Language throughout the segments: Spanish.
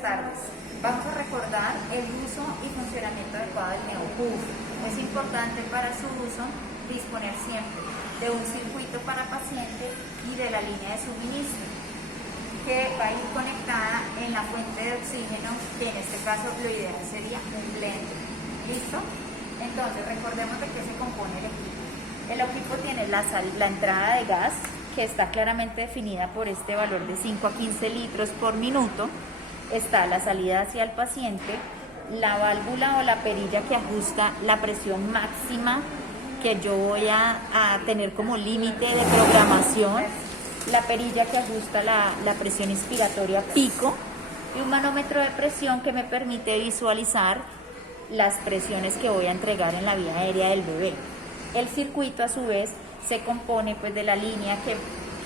tardes. Vamos a recordar el uso y funcionamiento adecuado del NeoPUF. Es importante para su uso disponer siempre de un circuito para paciente y de la línea de suministro que va a ir conectada en la fuente de oxígeno, que en este caso lo ideal sería un blender. ¿Listo? Entonces recordemos de qué se compone el equipo. El equipo tiene la entrada de gas, que está claramente definida por este valor de 5 a 15 litros por minuto. Está la salida hacia el paciente, la válvula o la perilla que ajusta la presión máxima que yo voy a tener como límite de programación, la perilla que ajusta la presión inspiratoria pico y un manómetro de presión que me permite visualizar las presiones que voy a entregar en la vía aérea del bebé. El circuito a su vez se compone pues de la línea que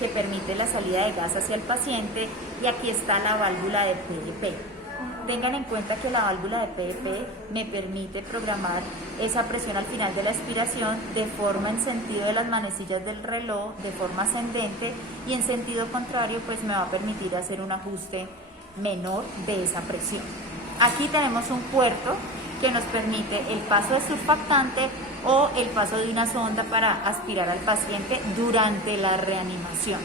permite la salida de gas hacia el paciente, y aquí está la válvula de PEP. Tengan en cuenta que la válvula de PEP me permite programar esa presión al final de la expiración de forma en sentido de las manecillas del reloj, de forma ascendente, y en sentido contrario pues me va a permitir hacer un ajuste menor de esa presión. Aquí tenemos un puerto que nos permite el paso de surfactante o el paso de una sonda para aspirar al paciente durante la reanimación.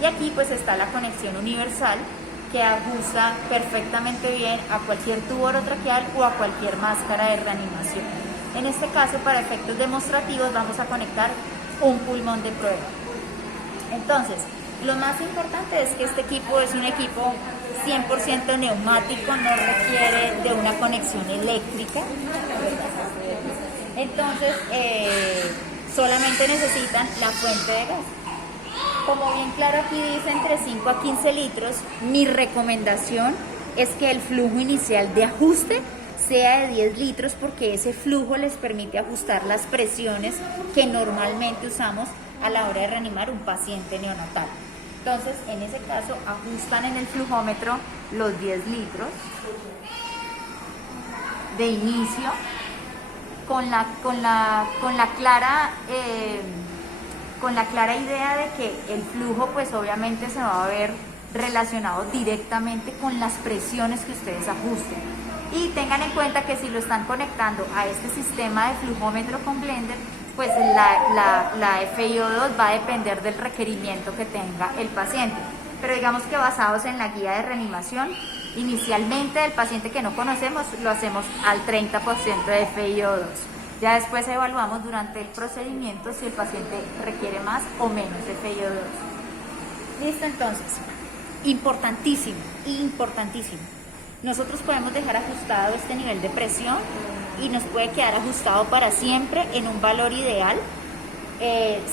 Y aquí pues está la conexión universal que ajusta perfectamente bien a cualquier tubo orotraqueal o a cualquier máscara de reanimación. En este caso, para efectos demostrativos, vamos a conectar un pulmón de prueba. Entonces, lo más importante es que este equipo es un equipo 100% neumático, no requiere de una conexión eléctrica. Entonces, solamente necesitan la fuente de gas. Como bien claro aquí dice entre 5 a 15 litros, mi recomendación es que el flujo inicial de ajuste sea de 10 litros porque ese flujo les permite ajustar las presiones que normalmente usamos a la hora de reanimar un paciente neonatal. Entonces, en ese caso, ajustan en el flujómetro los 10 litros de inicio con la clara idea de que el flujo pues obviamente se va a ver relacionado directamente con las presiones que ustedes ajusten. Y tengan en cuenta que si lo están conectando a este sistema de flujómetro con blender, pues la FiO2 va a depender del requerimiento que tenga el paciente. Pero digamos que basados en la guía de reanimación, inicialmente el paciente que no conocemos lo hacemos al 30% de FiO2. Ya después evaluamos durante el procedimiento si el paciente requiere más o menos de FiO2. Listo, entonces, importantísimo. Nosotros podemos dejar ajustado este nivel de presión y nos puede quedar ajustado para siempre en un valor ideal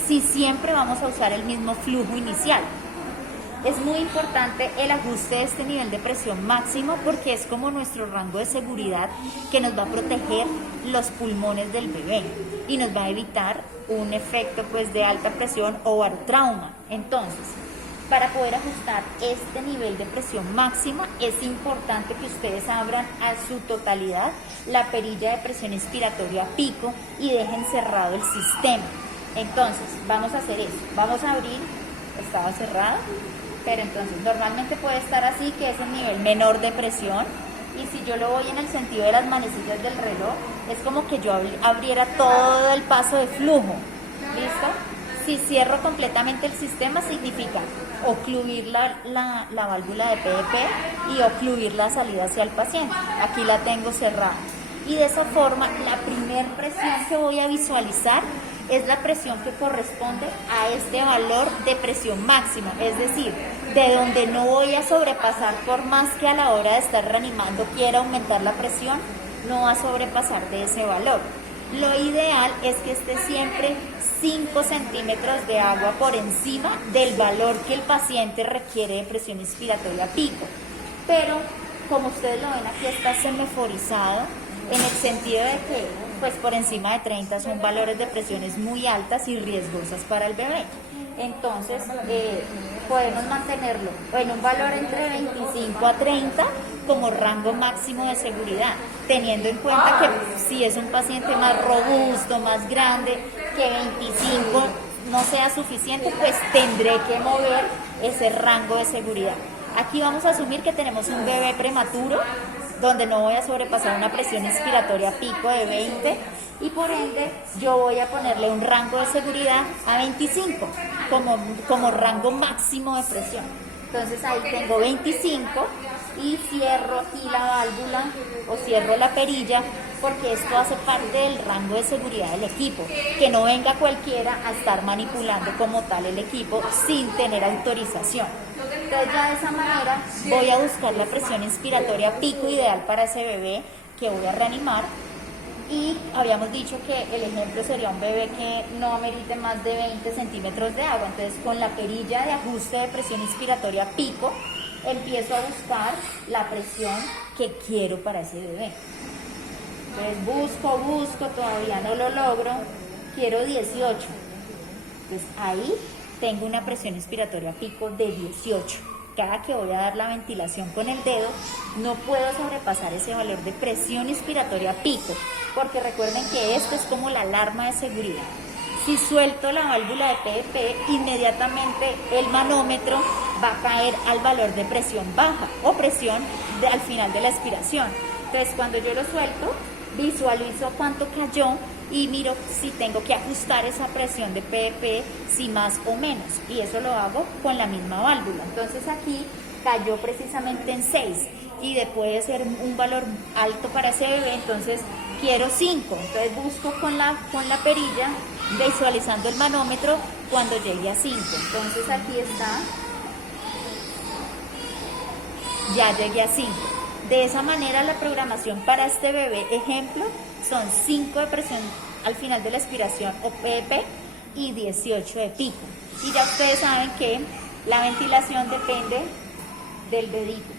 si siempre vamos a usar el mismo flujo inicial. Es muy importante el ajuste de este nivel de presión máximo porque es como nuestro rango de seguridad que nos va a proteger los pulmones del bebé y nos va a evitar un efecto pues de alta presión o barotrauma. Entonces, para poder ajustar este nivel de presión máxima es importante que ustedes abran a su totalidad la perilla de presión inspiratoria pico y dejen cerrado el sistema. Entonces, vamos a hacer eso. Vamos a abrir, estaba cerrado, pero entonces normalmente puede estar así, que es el nivel menor de presión, y si yo lo voy en el sentido de las manecillas del reloj, es como que yo abriera todo el paso de flujo. ¿Listo? Si cierro completamente el sistema significa ocluir la válvula de PEP y ocluir la salida hacia el paciente. Aquí la tengo cerrada. Y de esa forma, la primera presión que voy a visualizar es la presión que corresponde a este valor de presión máxima, es decir, de donde no voy a sobrepasar por más que a la hora de estar reanimando quiera aumentar la presión, no va a sobrepasar de ese valor. Lo ideal es que esté siempre 5 centímetros de agua por encima del valor que el paciente requiere de presión inspiratoria pico, pero como ustedes lo ven aquí está semaforizado en el sentido de que pues por encima de 30 son valores de presiones muy altas y riesgosas para el bebé. Entonces podemos mantenerlo en un valor entre 25 a 30 como rango máximo de seguridad, teniendo en cuenta que si es un paciente más robusto, más grande, que 25 no sea suficiente, pues tendré que mover ese rango de seguridad. Aquí vamos a asumir que tenemos un bebé prematuro, donde no voy a sobrepasar una presión inspiratoria pico de 20 y por ende yo voy a ponerle un rango de seguridad a 25 como rango máximo de presión. Entonces ahí tengo 25 y cierro aquí la válvula o cierro la perilla porque esto hace parte del rango de seguridad del equipo, que no venga cualquiera a estar manipulando como tal el equipo sin tener autorización. Entonces ya de esa manera voy a buscar la presión inspiratoria pico ideal para ese bebé que voy a reanimar. Y habíamos dicho que el ejemplo sería un bebé que no amerite más de 20 centímetros de agua. Entonces con la perilla de ajuste de presión inspiratoria pico empiezo a buscar la presión que quiero para ese bebé. Entonces busco, todavía no lo logro, quiero 18. Entonces ahí tengo una presión inspiratoria pico de 18. Cada que voy a dar la ventilación con el dedo, no puedo sobrepasar ese valor de presión inspiratoria pico, porque recuerden que esto es como la alarma de seguridad. Si suelto la válvula de PEP, inmediatamente el manómetro va a caer al valor de presión baja o presión al final de la expiración. Entonces cuando yo lo suelto, visualizo cuánto cayó y miro si tengo que ajustar esa presión de PEP, si más o menos, y eso lo hago con la misma válvula. Entonces aquí cayó precisamente en 6 y puede ser un valor alto para ese bebé, entonces quiero 5, entonces busco con la perilla visualizando el manómetro cuando llegue a 5. Entonces aquí está, ya llegué a 5. De esa manera la programación para este bebé ejemplo son 5 de presión al final de la expiración o PEP y 18 de pico. Y ya ustedes saben que la ventilación depende del dedito.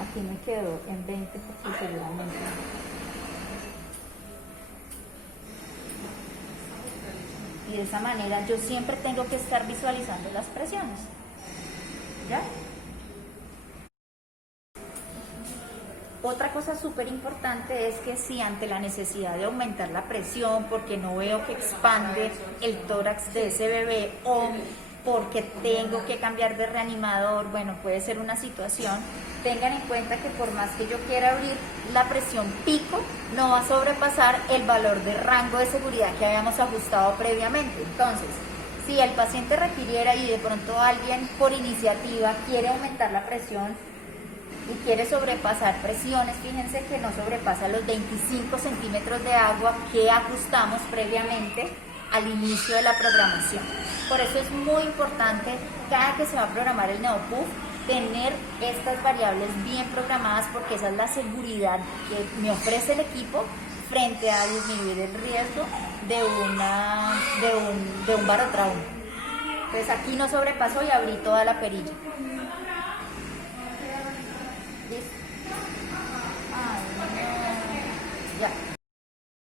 Aquí me quedó en 20 porque seguramente. Y de esa manera yo siempre tengo que estar visualizando las presiones. ¿Ya? Otra cosa súper importante es que si ante la necesidad de aumentar la presión porque no veo que expande el tórax de ese bebé o porque tengo que cambiar de reanimador, bueno, puede ser una situación, tengan en cuenta que por más que yo quiera abrir la presión pico, no va a sobrepasar el valor de rango de seguridad que habíamos ajustado previamente. Entonces, si el paciente requiriera y de pronto alguien por iniciativa quiere aumentar la presión y quiere sobrepasar presiones, fíjense que no sobrepasa los 25 centímetros de agua que ajustamos previamente al inicio de la programación. Por eso es muy importante cada que se va a programar el NeoPuff tener estas variables bien programadas, porque esa es la seguridad que me ofrece el equipo frente a disminuir el riesgo de un barotrauma. Entonces aquí no sobrepasó y abrí toda la perilla. ¿Listo? Ay, no. Ya.